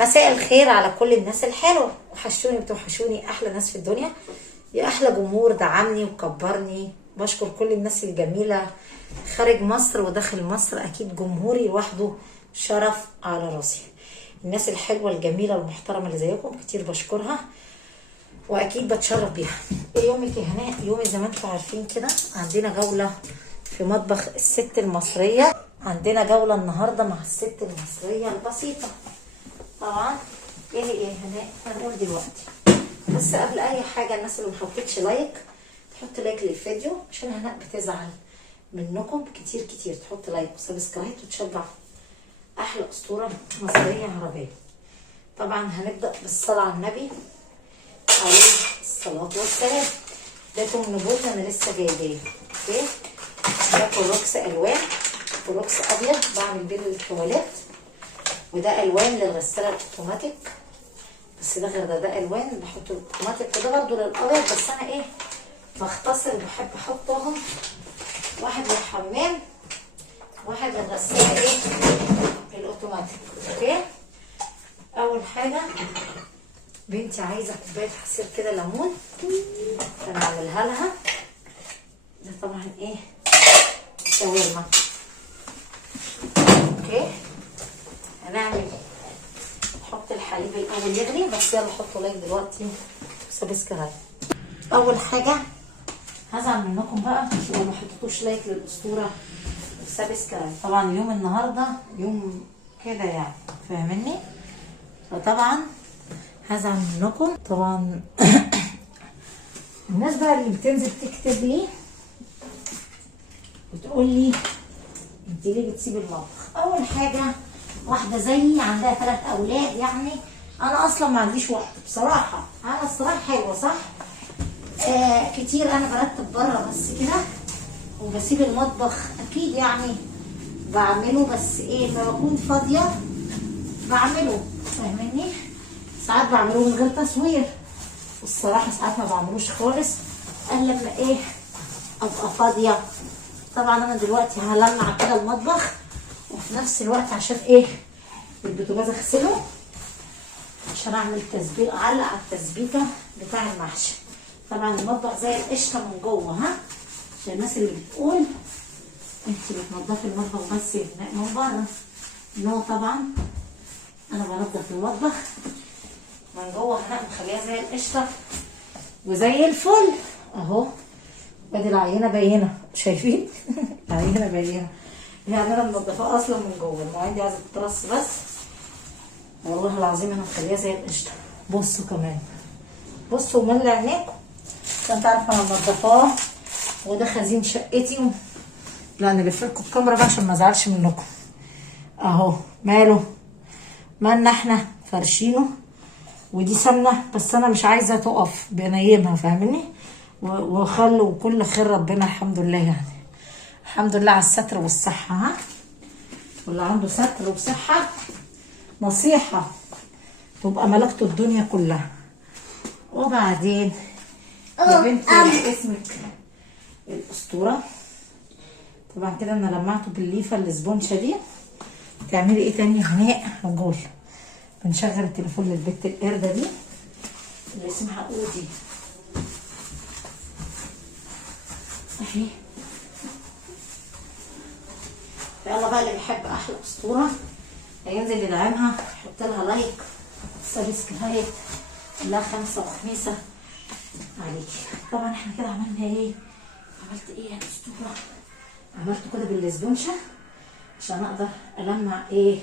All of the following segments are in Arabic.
مساء الخير على كل الناس الحلوه، وحشوني بتوحشوني، احلى ناس في الدنيا، يا احلى جمهور دعمني وكبرني. بشكر كل الناس الجميله خارج مصر وداخل مصر، اكيد جمهوري لوحده شرف على راسي. الناس الحلوه الجميله المحترمه اللي زيكم كتير بشكرها واكيد بتشرف بيها. ايه يومك يا هناء؟ يومي زي ما انتم عارفين كده، عندنا جوله في مطبخ الست المصريه. عندنا جوله النهارده مع الست المصريه البسيطه. طبعا ايه هي يا هناء؟ هنقول دلوقتي، بس قبل اي حاجه الناس اللي محطتش لايك تحط لايك للفيديو، عشان هناء بتزعل منكم كتير كتير. تحط لايك وسبسكرايب وتشجع احلى اسطوره مصريه عربيه. طبعا هنبدا بالصلاه على النبي عليه الصلاه والسلام. ده نبوت انا لسه جايباه. اوكي، ده كلوكس الوان، كلوكس ابيض بعمل بيه التواليت، وده الوان للغساله الاوتوماتيك، بس ده غير ده الوان بحط الاوتوماتيك، وده برده للابيض، بس انا ايه بختصر، بحب احطهم واحد للحمام واحد للغساله ايه الاوتوماتيك. اوكي، اول حاجه بنتي عايزه كوبايه عصير كده ليمون، فنعملها لها. ده طبعا ايه شاورما. اوكي، هنعمل نحط الحليب الاول يغلي، بس يلا حطوا لايك دلوقتي وسبسكرايب. اول حاجه هزعل منكم بقى لو ما حطيتوش لايك للاسطوره وسبسكرايب. طبعا اليوم النهارده يوم كده يعني، فاهمني؟ فطبعا هزعل منكم طبعا. الناس بقى اللي بتنزل تكتب لي وتقول لي انت ليه بتسيب المطبخ؟ اول حاجه واحده زيي عندها 3 اولاد، يعني انا اصلا ما عنديش وقت بصراحه. انا الصراحه حلوه صح، كتير انا برتب بره بس كده، وبسيب المطبخ اكيد يعني بعمله، بس ايه ما بكون فاضيه بعمله، فاهمني؟ ساعات بعمله من غير تصوير، والصراحه ساعات ما بعملوش خالص الا لما ايه ابقى فاضيه. طبعا انا دلوقتي هلمع كده المطبخ، وفي نفس الوقت عشان ايه البوتاجاز اغسله، عشان اعمل تسبيك، اعلق على التسبيكه بتاع المحشي. طبعا المطبخ زي القشطه من جوه، ها، عشان الناس اللي بتقول انت بتنضفي المطبخ بس من بره. نو، طبعا انا بنضف المطبخ من جوه، هنا مخليها زي القشطه وزي الفل اهو. ادي العينه باينه، شايفين؟ العينه باينه، يعني انا منضفاه اصلا من جوه. المواعين دي عايزه تترص بس، والله العظيم انا مخليها زي القشطه. بصوا كمان، بصوا ملي عينيكم عشان تعرفوا انا منضفاه. وده خزين شقتي، لا نلف لكم الكاميرا بقى عشان ما ازعلش منكم. اهو ماله، مالنا احنا فرشينه، ودي سمنه بس انا مش عايزه تقف، بنيمها فاهمني؟ وخل وكل خير ربنا، الحمد لله يعني، الحمد لله على الستر والصحه. ها، واللي عنده ستر وصحه نصيحه تبقى ملكته الدنيا كلها. وبعدين يا بنتي اسمك الاسطوره. طبعا كده انا لمعته بالليفه الاسبونشه دي. تعملي ايه تاني يا هناء؟ هقول بنشغل التليفون للبت القرده دي اللي اسمها اودي اهي. يلا بقى اللي بيحب احلى اسطوره هينزل يدعمها، يحط لها لايك سبسكرايب، لا 5 وخميسه عليكي. طبعا احنا كده عملنا ايه؟ عملت ايه يا اسطوره؟ عملته كده بالاسبونشه عشان اقدر المع ايه،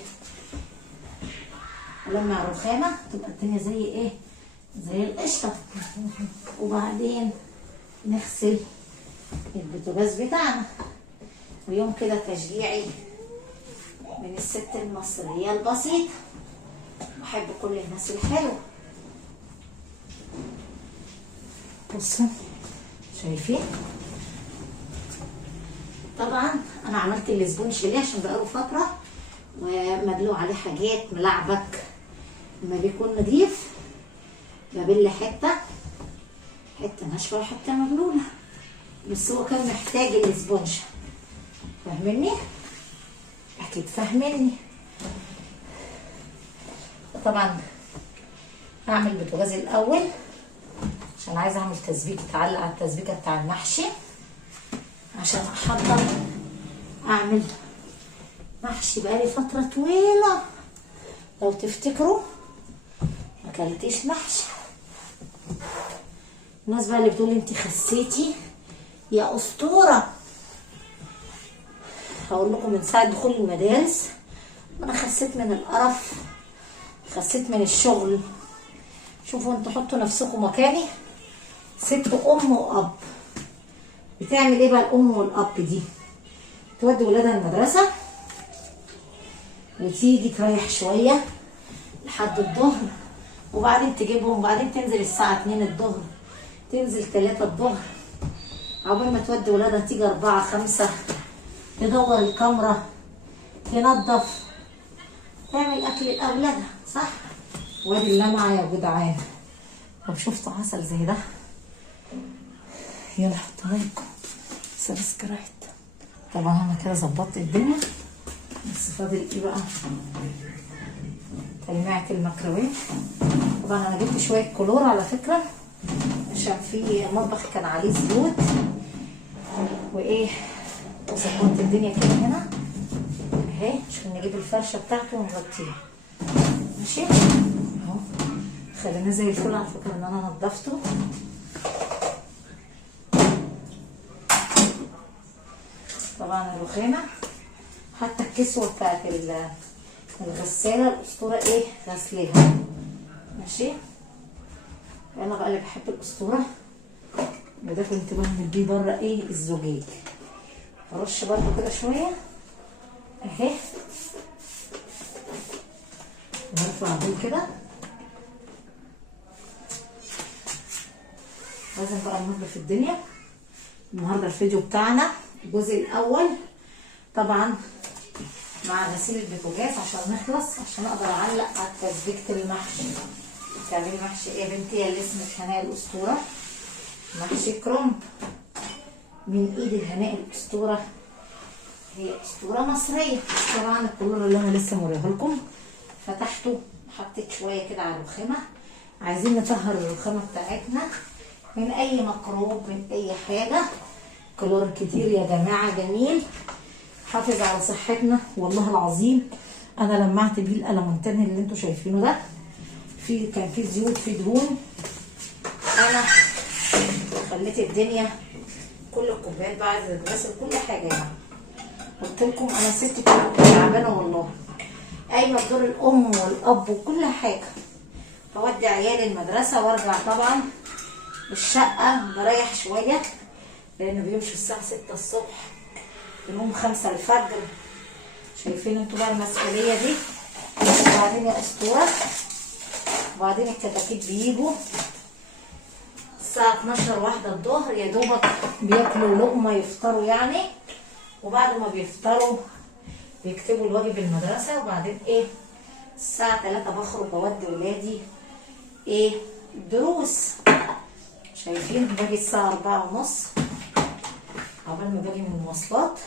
المع رخامه تبقى الدنيا زي ايه، زي القشطه. وبعدين نغسل البوتاجاز بتاعنا. ويوم كده تشجيعي من الست المصريه البسيطه، بحب كل الناس الحلوه. بصوا شايفين؟ طبعا انا عملت الاسبونج ليه؟ عشان بقاله فتره ومدلوق عليه حاجات ملعبك، لما بيكون نضيف ببل حته ناشفه وحته مبلوله، بس هو كان محتاج الاسبونج، فاهمني؟ اكيد فاهميني. طبعا اعمل بوتاجاز الاول عشان عايزه اعمل تسبيكه تعلق على التسبيكه بتاع المحشي، عشان احضر اعمل محشي. بقالي فتره طويله لو تفتكروا ما اكلتش محشي. الناس بقى اللي بتقول انت خسيتي يا اسطوره، هقول لكم من ساعه دخول المدارس انا خسيت من القرف، خسيت من الشغل. شوفوا انتوا حطوا نفسكم مكاني، ست ام واب. بتعمل ايه بقى الام والاب دي؟ تودي ولادها المدرسه وتيجي تريح شويه لحد الظهر، وبعدين تجيبهم، وبعدين تنزل الساعه 2 الظهر، تنزل 3 الظهر، عقبال ما تودي ولادها تيجي 4 5، تدور الكاميرا، تنظف، تعمل اكل لاولادها، صح؟ وادي اللمعه يا جدعان. لو شفتوا عسل زي ده يلا حطوا لايك سبسكرايب. طبعا انا كده ظبطت الدنيا، بس فاضل ايه بقى؟ تلميعة الميكروويف. طبعا انا جبت شويه كلور على فكره عشان في المطبخ كان عليه زيوت وايه، وظبطت الدنيا كده هنا اهي عشان نجيب الفرشه بتاعته ونغطيها. ماشي اهو، خليناه زي الفل. على فكره ان انا نضفته. طبعا الرخامه حتى الكسوه بتاعت الغساله الاسطوره ايه غسلها. ماشي، انا بقى اللي بحب الاسطوره، وده كنت بعمل بيه بره ايه الزجاج. ارش برضو كده شويه اهي، وهرفع دول كده. لازم بقى ننظف الدنيا. النهارده الفيديو بتاعنا الجزء الاول طبعا مع غسيل البوتاجاز عشان نخلص، عشان اقدر اعلق على تسبيكه المحشي. تعملي محشي ايه يا بنتي اللي اسمك هناء الاسطوره؟ محشي كرنب من ايد الهناء الاسطوره، هي اسطوره مصريه. طبعا الكلور اللي انا لسه موريه لكم فتحته، حطيت شويه كده على الرخامه. عايزين نطهر الرخامه بتاعتنا من اي ميكروب، من اي حاجه. كلور كتير يا جماعه جميل، حافظ على صحتنا. والله العظيم انا لمعت بيه الالمونتين اللي انتوا شايفينه ده، كان فيه زيوت، فيه دهون. انا خليت الدنيا كل الكوبايات بقى عايزه تتغسل، كل حاجه يعني. قلت لكم انا ست كنت تعبانه والله، قايمه بدور الام والاب وكل حاجه. بودي عيالي المدرسه وارجع طبعا الشقه بريح شويه، لان بيمشوا الساعه 6 الصبح يوم 5 الفجر. شايفين انتوا بقى المسؤوليه دي. وبعدين يا اسطوره، وبعدين الكتاكيت بيجوا الساعه 12 1 الظهر، يا دوبك بياكلوا لقمه يفطروا يعني، وبعد ما بيفطروا بيكتبوا الواجب المدرسه، وبعدين ايه الساعه 3 بخرج اودي ولادي ايه دروس. شايفين باجي الساعه 4:30 عقبال ما باجي من المواصلات،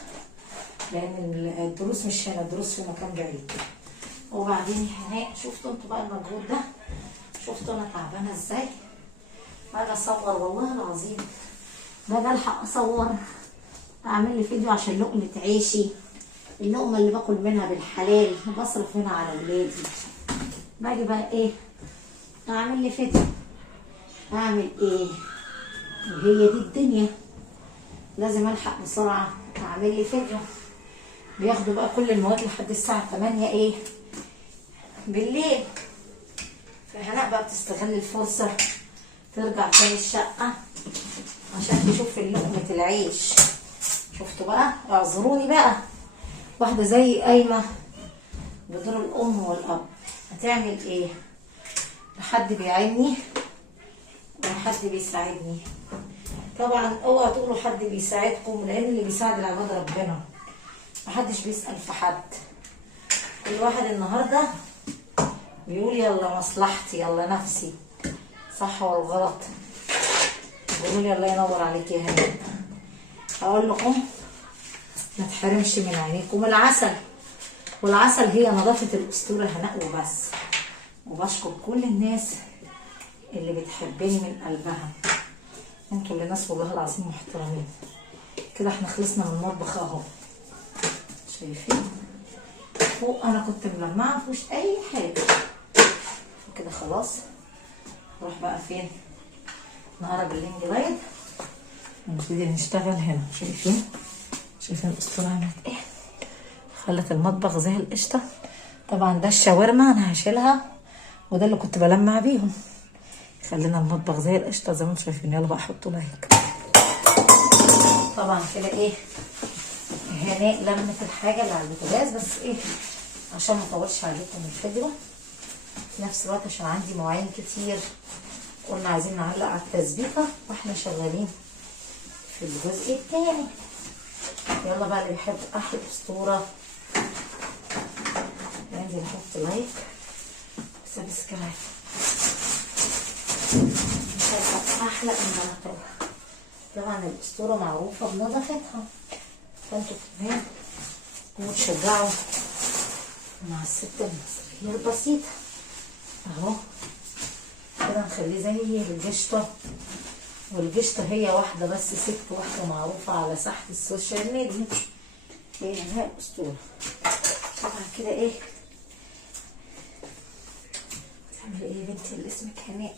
لان الدروس مش هنا، الدروس في مكان بعيد. وبعدين هناك شفتوا انتوا بقى المجهود ده، شفتوا انا تعبانه ازاي. باجي اصور والله العظيم، باجي الحق اصور اعمل لي فيديو عشان لقمه عيشي، اللقمه اللي باكل منها بالحلال بصرف منها على ولادي. باجي بقى ايه اعمل لي فيديو، اعمل ايه؟ وهي دي الدنيا، لازم الحق بسرعه اعمل لي فيديو. بياخدوا بقى كل المواد لحد الساعه 8 ايه بالليل. فهناء بقى بتستغل الفرصه ترجع تاني الشقه عشان تشوف لقمه العيش. شفتوا بقى؟ اعذروني بقى، واحده زي قايمه بدور الام والاب هتعمل ايه؟ لا حد بيعيني ولا حد بيساعدني. طبعا اوعوا تقولوا حد بيساعدكم، لان اللي بيساعد العباد ربنا، محدش بيسأل في حد. كل واحد النهارده بيقول يلا مصلحتي، يلا نفسي، صح ولا غلط؟ بيقولوا لي الله ينور عليك يا هناء. اقول لكم ما تحرمش من عينيكم العسل، والعسل هي نظافه الاسطوره هناء وبس. وبشكر كل الناس اللي بتحبني من قلبها. انتوا اللي ناس والله العظيم محترمين. كده احنا خلصنا من المطبخ اهو، شايفين فوق انا كنت ملمعه مفيهوش اي حاجه. وكده خلاص نروح بقى فين؟ نقرب اللينج لايت ونبتدي نشتغل هنا. شايفين الاسطوره عملت ايه؟ خلت المطبخ زي القشطه. طبعا ده الشاورما انا هشيلها، وده اللي كنت بلمع بيهم. خلينا المطبخ زي القشطه زي ما انتم شايفين. يلا بقى حطوا لايك. طبعا كده ايه هناء لمت الحاجه اللي على البوتاجاز، بس ايه عشان ما اطولش عليكم الفيديو في نفس الوقت عشان عندي مواعين كتير. قلنا عايزين نعلق على التسبيكه واحنا شغالين في الجزء التاني. يلا بقى اللي بيحب احلى اسطوره ينزل يحط لايك وسبسكرايب. احلى النهارده. طبعا الاسطوره معروفه بنظافتها، فانتوا كمان تكونوا تشجعوا مع الست المصريه البسيطه اهو. كده نخليه زي القشطه، والقشطه هي واحده بس، ست واحده معروفه على ساحه السوشيال ميديا هي هناء الاسطوره. طبعا كده ايه تعمل ايه يا بنتي اللي اسمك هناء؟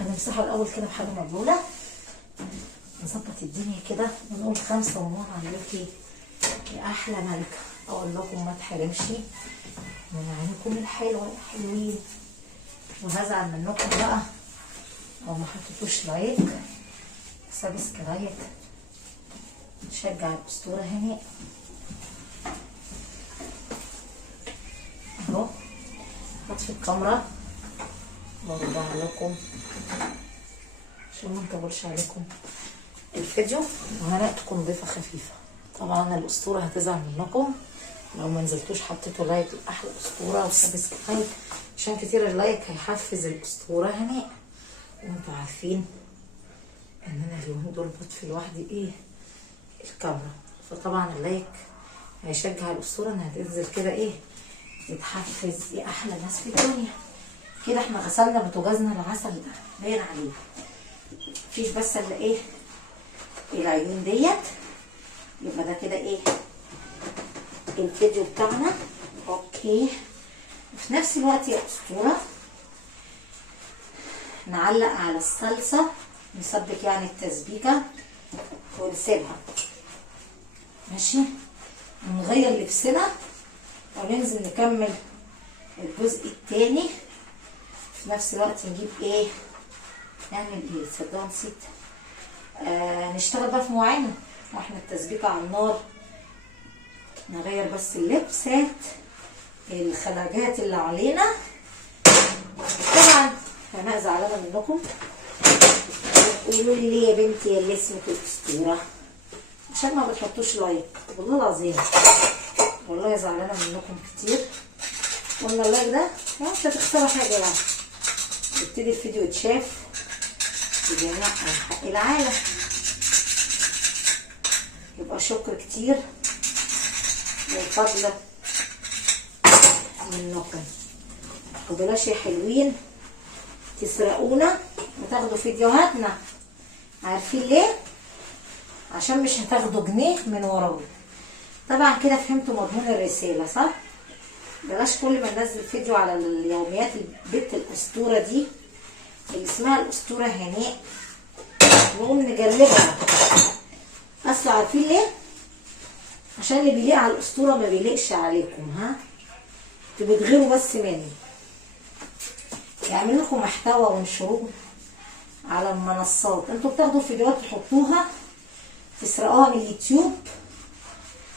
هنمسحه الاول كده بحاجه مبلوله، نظبط الدنيا كده ونقول 5 ونور عليكي يا احلى ملكه. اقول لكم ما تحرمش من عينكم الحلوه يا حلوين. وهزعل منكم بقى لو ما حطيتوش لايك سبسكرايب. نشجع الاسطوره هناء اهو. هطفي الكاميرا وارجع لكم عشان ما نطولش عليكم الفيديو. وهناء تكون ضيفه خفيفه. طبعا الاسطوره هتزعل منكم لو ما نزلتوش حطيتوا لايك لاحلى اسطوره وسبسكرايب، عشان كتير اللايك هيحفز الاسطوره هناء. وانتوا عارفين ان انا اليومين دول بطفي لوحدي ايه الكاميرا، فطبعا اللايك هيشجع الاسطوره انها تنزل كده ايه تتحفز يا احلى ناس في الدنيا. كده احنا غسلنا بوتاجازنا العسل ده باين عليه، مفيش بس الا ايه العيون ديت. يبقى ده كده ايه الفيديو بتاعنا اوكي. وفي نفس الوقت يا اسطوره نعلق على الصلصه، نسبك يعني التسبيكه ونسيبها ماشي. نغير لبسنا وننزل نكمل الجزء التاني. في نفس الوقت نجيب ايه نعمل ايه تصدقوا نسيت نشتغل بقى في مواعيننا واحنا التسبيكه على النار. نغير بس اللبسات الخلاجات اللي علينا. طبعا انا زعلانه منكم، قولوا لي ليه يا بنتي يا اللي اسمك الاسطوره عشان ما بتحطوش لايك. والله العظيم والله زعلانه منكم كتير. قلنا اللايك ده مش هتخسروا حاجه يعني، يبتدي الفيديو يتشاف في جميع انحاء العالم. يبقى شكر كتير وفضل منكم. وبلاش يا حلوين تسرقونا وتاخدوا فيديوهاتنا. عارفين ليه؟ عشان مش هتاخدوا جنيه من ورانا. طبعا كده فهمتوا مضمون الرساله صح؟ بلاش كل ما ننزل فيديو على اليوميات البت الاسطوره دي اللي اسمها الاسطوره هناء نقوم نجلبها. بس عارفين ليه؟ عشان اللي بيليق على الاسطوره ما بيليقش عليكم. ها انتوا بتغيروا بس مني. يعمل لكم محتوى وانشروه على المنصات. انتوا بتاخدوا الفيديوهات تحطوها تسرقوها من اليوتيوب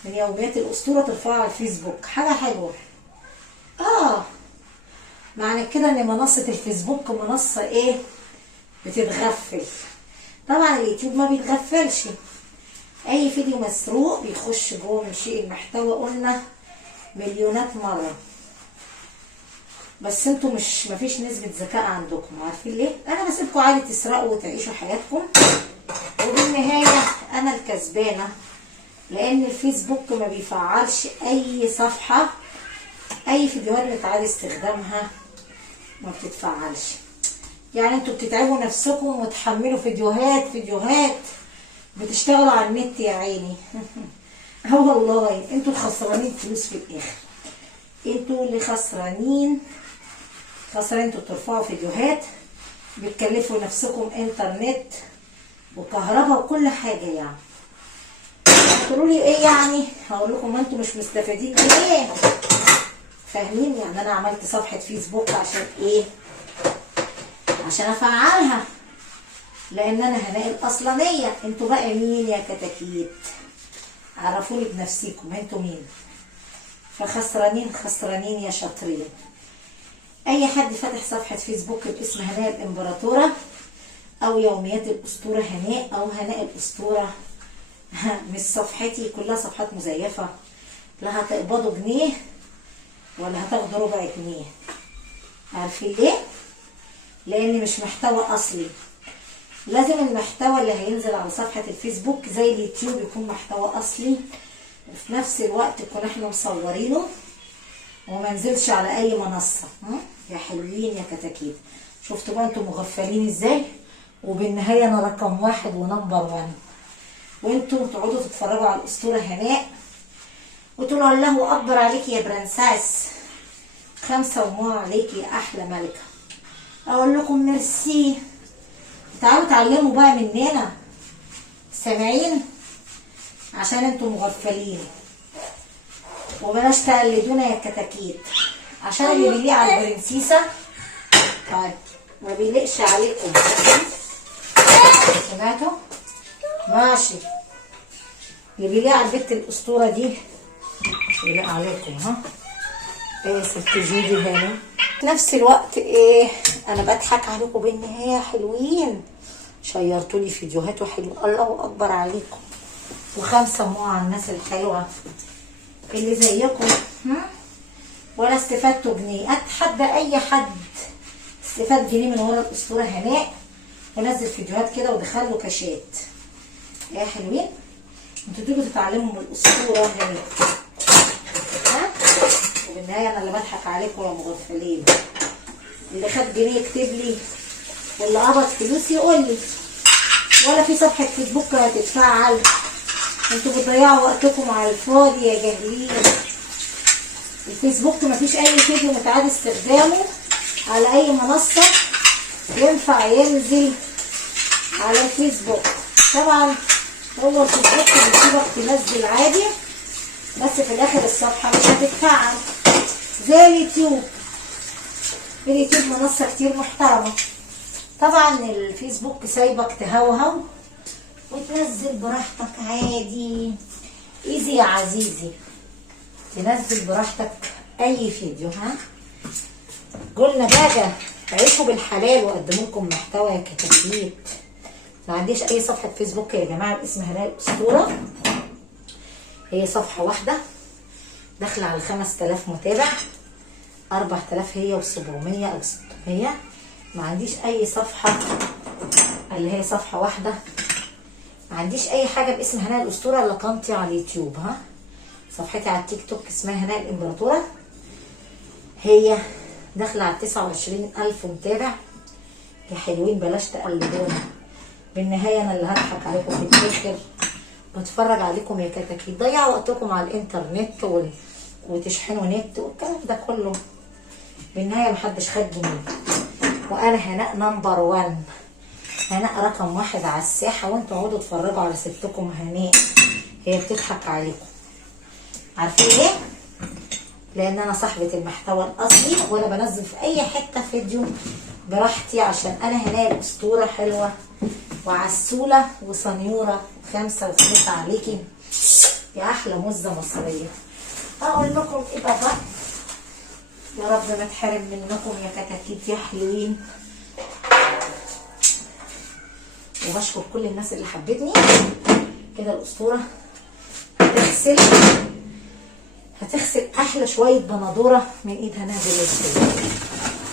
من يوميات الاسطوره ترفعوها على الفيسبوك. حاجه حلوه معنى كده ان منصه الفيسبوك منصه ايه بتتغفل. طبعا اليوتيوب ما بيتغفلش. اي فيديو مسروق بيخش جوه من شيء المحتوى قلنا مليونات مره. بس انتوا مفيش نسبه ذكاء عندكم. عارفين ليه؟ انا بسيبكم عادي تسرقوا وتعيشوا حياتكم، وبالنهايه انا الكسبانه لان الفيسبوك ما بيفعلش اي صفحه. اي فيديوهات متعاد استخدامها ما بتتفعلش. يعني انتوا بتتعبوا نفسكم وتحملوا فيديوهات بتشتغلوا على النت يا عيني. اه والله انتوا الخسرانين فلوس في الاخر، انتوا اللي خسرانين. انتوا بترفعوا فيديوهات، بتكلفوا نفسكم انترنت وكهرباء وكل حاجه. يعني تقولوا لي ايه يعني؟ هقول لكم ما انتوا مش مستفيدين ايه؟ فاهمين؟ يعني انا عملت صفحه فيسبوك عشان ايه؟ عشان افعلها، لان انا هناء الاصلانيه. انتوا بقى مين يا كتاكيت؟ عرفوني بنفسيكم انتوا مين. فخسرانين يا شاطرين. اي حد فاتح صفحه فيسبوك باسم هناء الامبراطوره او يوميات الاسطوره هناء او هناء الاسطوره، مش صفحتي، كلها صفحات مزيفه. لا هتقبضوا جنيه ولا هتاخدوا ربع جنيه. عارفين ليه؟ لان مش محتوى اصلي. لازم المحتوى اللي هينزل على صفحه الفيسبوك زي اليوتيوب يكون محتوى اصلي، وفي نفس الوقت نكون احنا مصورينه وما نزلش على اي منصه. يا حلوين يا كتاكيت. شفتوا بقى انتوا مغفلين ازاي؟ وبالنهايه انا رقم 1 ونمبر 1، وانتوا تقعدوا تتفرجوا على الاسطوره هناء وتقولوا الله اكبر عليكي يا برنساس، 5 ومو عليكي يا احلى ملكه. اقول لكم ميرسي. تعالوا اتعلموا بقى مننا، سامعين؟ عشان انتوا مغفلين. وبلاش تقلدونا يا كتاكيت، عشان اللي بيليق على البرنسيسه طيب ما بيليقش عليكم. سمعتوا؟ ماشي. اللي بيليق على البت الاسطوره دي بيليق عليكم. ها ايه ست جودي هنا؟ في نفس الوقت ايه، انا بضحك عليكم بالنهايه. حلوين، شيرتوا لي فيديوهات وحلو، الله اكبر عليكم. و5 مو على الناس الحلوه اللي زيكم. ولا استفدتوا جنيه. اتحدى اي حد استفاد جنيه من ورا الاسطوره هناء ونزل فيديوهات كده ودخل له كاشات. يا حلوين، انتوا تيجوا تتعلموا من الاسطوره هناء. ها؟ وبالنهايه انا اللي بضحك عليكم يا مغفلين. اللي خد جنيه يكتب لي، واللي قبض فلوس يقول لي. ولا في صفحه فيسبوك هتتفعل. انتوا بتضيعوا وقتكم على الفاضي يا جاهلين. الفيسبوك مفيش اي فيديو متعاد استخدامه على اي منصه ينفع ينزل على الفيسبوك. طبعا هو الفيسبوك بيسيبك تنزل عادي، بس في الاخر الصفحه مش هتتفعل زي اليوتيوب. اليوتيوب منصه كتير محترمه. طبعا الفيسبوك سايبك تهوهو وتنزل براحتك عادي. ايزي يا عزيزي، تنزل براحتك اي فيديو. ها قلنا بقى عيشوا بالحلال وقدموا لكم محتوى يا كتاكيت. ما عنديش اي صفحه فيسبوك يا جماعه باسم هناء الاسطوره. هي صفحه واحده داخله على 5000 متابع، 4000 هي و700 او 600. ما عنديش اي صفحه اللي هي صفحه واحده. ما عنديش اي حاجه باسم هناء الاسطوره الا قناتي على اليوتيوب. ها صفحتي على التيك توك اسمها هناء الامبراطوره، هي داخله على 29000 متابع. يا حلوين بلاش تقلدونا، بالنهايه انا اللي هضحك عليكم في الاخر واتفرج عليكم يا كتاكيت. ضيعوا وقتكم على الانترنت وتشحنوا نت والكلام ده كله. بالنهايه محدش خد جنيه. وانا هناء نمبر 1، هناء رقم 1 على الساحه. وانتوا اقعدوا اتفرجوا على ستكم هناء، هي بتضحك عليكم. عارفين ليه؟ لان انا صاحبه المحتوى الاصلي، وانا بنزل في اي حته فيديو براحتي، عشان انا هناء الاسطوره حلوه وعسوله وصنيوره. 5 و5 عليكي يا احلى مزه مصريه. اقول لكم ايه بقى؟ يا رب ما تحرم منكم يا كتاكيت يا حلوين. وبشكر كل الناس اللي حبتني. كده الاسطوره هتغسل احلى شويه بندوره من ايد هناء دلوقتي.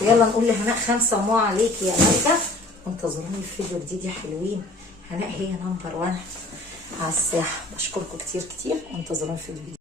ويلا نقول لهناء 5 مو عليكي يا ملكه. وانتظروني في فيديو جديد يا حلوين. هناء هي نمبر 1 على الساحه. بشكركم كتير كتير وانتظروني في فيديو جديد.